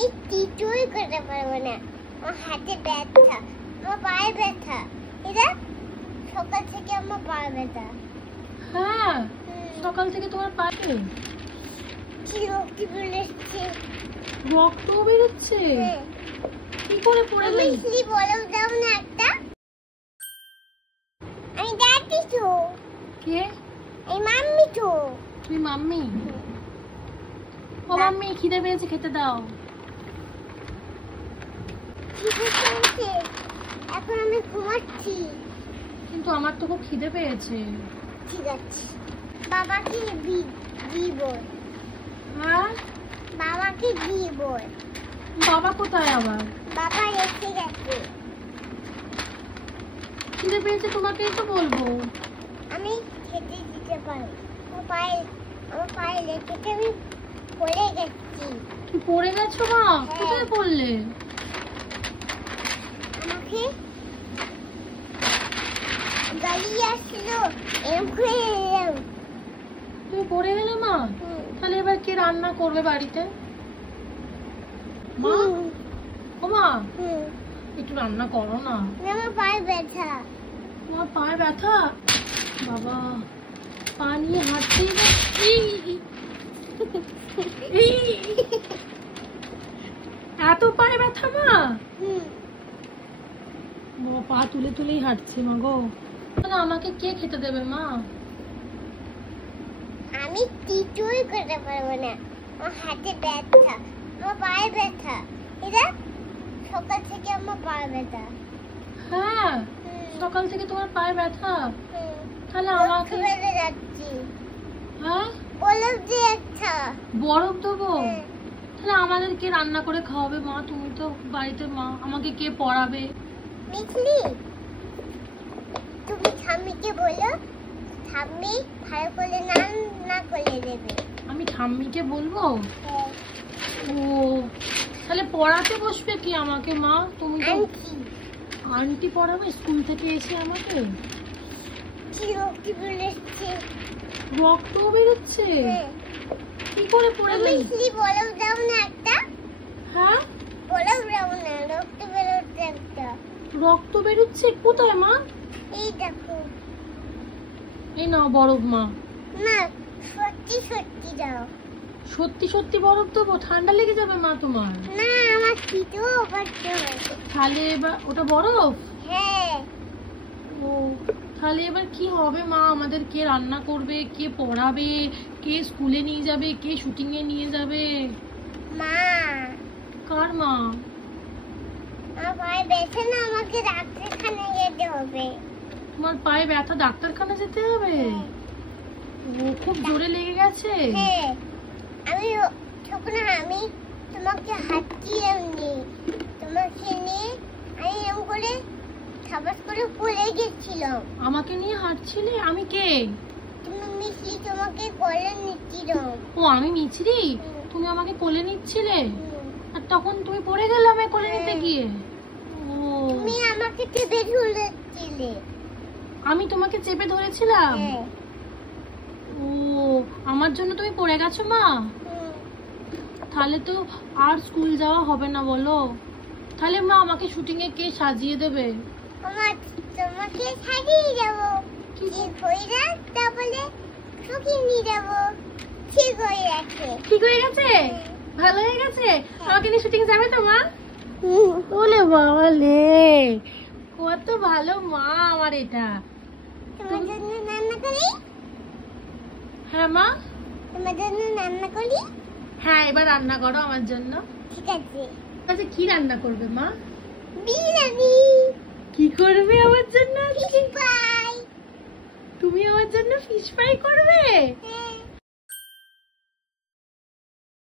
আমি কিছুই করতে পারবো না, আমার হাতে ব্যথা, আমার পায়ে ব্যথা। এটা সকাল থেকে আমার পায়ে ব্যথা। হ্যাঁ, সকাল থেকে তোমার পায়ে কি রক্ত বেরোচ্ছে। রক্ত বেরোচ্ছে? কি করে পড়ে গেলি? মিষ্টি বলেও দাও না একটা। আমি ডাকি তো। কে? এই মাম্মি তো। তুই মাম্মি? ও মাম্মি, খিদে পেয়েছে, খেতে দাও। খিদে পেয়েছে, এখন আমি ঘুমাচ্ছি। কিন্তু আমার তো খুব খিদে পেয়েছে। ঠিক আছে, বাবাকে দিব। হ্যাঁ, বাবাকে দিব। বাবা কোথায় আবার? বাবা এসে গেছে। খিদে পেয়েছে তোমাকেই তো বলবো। আমি খেতে দিতে পারি। আমার পায়ে লেগেছে, আমি পড়ে গেছি। তুই পড়ে গেছো মা? কোথায় পড়লে? আমাকে গাড়ি আসলো, এরকম করে এলাম। তুমি পড়ে গেলে মা? তাহলে এবার কে রান্না করবে বাড়িতে? মা? ও মা, একটু রান্না করো না। আমার পায়ে ব্যথা। তোমার পায়ে ব্যথা? বাবা, পা নিয়ে হাঁটতেই না। এত পায়ে ব্যথা মা? বাবা, পা তুলে তুলেই হাঁটছে মা গো। আমাকে কে খেতে দেবে মা? আমি কিছুই করতে পারবো না, আমার হাতে ব্যথা, আমার পায়ে ব্যথা। এটা সকাল থেকে আমার পায়ে ব্যথা। হ্যাঁ, সকাল থেকে তোমার পায়ে ব্যথা? তাহলে আমাকে যাচ্ছি। হ্যাঁ, বরফ দিয়ে একটা। বরফ দেবো? তাহলে আমাদেরকে রান্না করে খাওয়াবে মা? তুমি তো বাড়িতে মা, আমাকে কে পড়াবে? মিছলি, তুমি ঠাম্মিকে বলো, ঠাম্মি ভালো করে রান্না করে দেবে। আমি ঠাম্মিকে বলবো? ও, তাহলে পড়াতে বসবে কি আমাকে মা? তুমি তো আন্টি পড়াবে স্কুল থেকে এসে আমাকে? কি রক্ত বেরোচ্ছে। রক্ত বেরোচ্ছে? কি করে পড়ে গেলি? মিছলি বলেও দাও না একটা। হ্যাঁ, বলেও দাও না, রক্ত বেরোচ্ছে একটা। রক্ত বেরোচ্ছে কোথায় মা? এই দেখো। এই নাও বরফ মা। না, সত্যি সত্যি দাও। সত্যি সত্যি বরফ দেবো? ঠান্ডা লেগে যাবে মা তোমার। না, আমার খিদেও পাচ্ছে। তাহলে এবার ওটা বরফ? হ্যাঁ। ও, তাহলে এবার কি হবে মা? আমাদের কে রান্না করবে, কে পড়াবে, কে স্কুলে নিয়ে যাবে, কে শুটিং এ নিয়ে যাবে? মা। কার মা? আমার পায়ে ব্যথা না, আমাকে ডাক্তারখানায় যেতে হবে। তোমার পায়ে ব্যথা, ডাক্তারখানা যেতে হবে? ও, খুব জোরে লেগে গেছে? হ্যাঁ, আমি তোমাকে হাঁটিয়ে নিই, তোমাকে নিয়ে আমি এরকম করে খাবার করে পড়ে গেছিলাম। আমাকে নিয়ে হাঁটছিলে? আমি কে? তুমি মিছলি, তোমাকে কোলে নিচ্ছিলাম। ও, আমি মিছরি? তুমি আমাকে কোলে নিচ্ছিলে আর তখন তুমি পড়ে গেলে আমায় কোলে নিতে গিয়ে? ও, তুমি আমাকে চেপে ধরেছিলে। আমি তোমাকে চেপে ধরেছিলাম? হ্যাঁ। ও, আমার জন্য তুমি পড়ে গেছো মা? তাহলে তো আর স্কুল যাওয়া হবে না বলো? তাহলে মা আমাকে শুটিং এ কে সাজিয়ে দেবে? তোমাকে সাজিয়ে যাবো। ঠিক হয়ে যাক, তারপরে শুকিয়ে নিয়ে যাবো। ঠিক হয়ে গেছে। ঠিক হয়ে গেছে? ভালো হয়ে গেছে? আমাকে নিয়ে শুটিং যাবে তো মা? ওলে বাবা লে, কত ভালো মা আমার এটা। তোমার জন্য রান্না করি? হ্যাঁ মা। তোমার জন্য রান্না করি? হ্যাঁ, এবার রান্না করো আমার জন্য। ঠিক আছে। আচ্ছা, কি রান্না করবে মা? বিরিয়ানি। কি করবে আমার জন্য? Fish fry. তুমি আমার জন্য ফিশ ফ্রাই করবে? হ্যাঁ।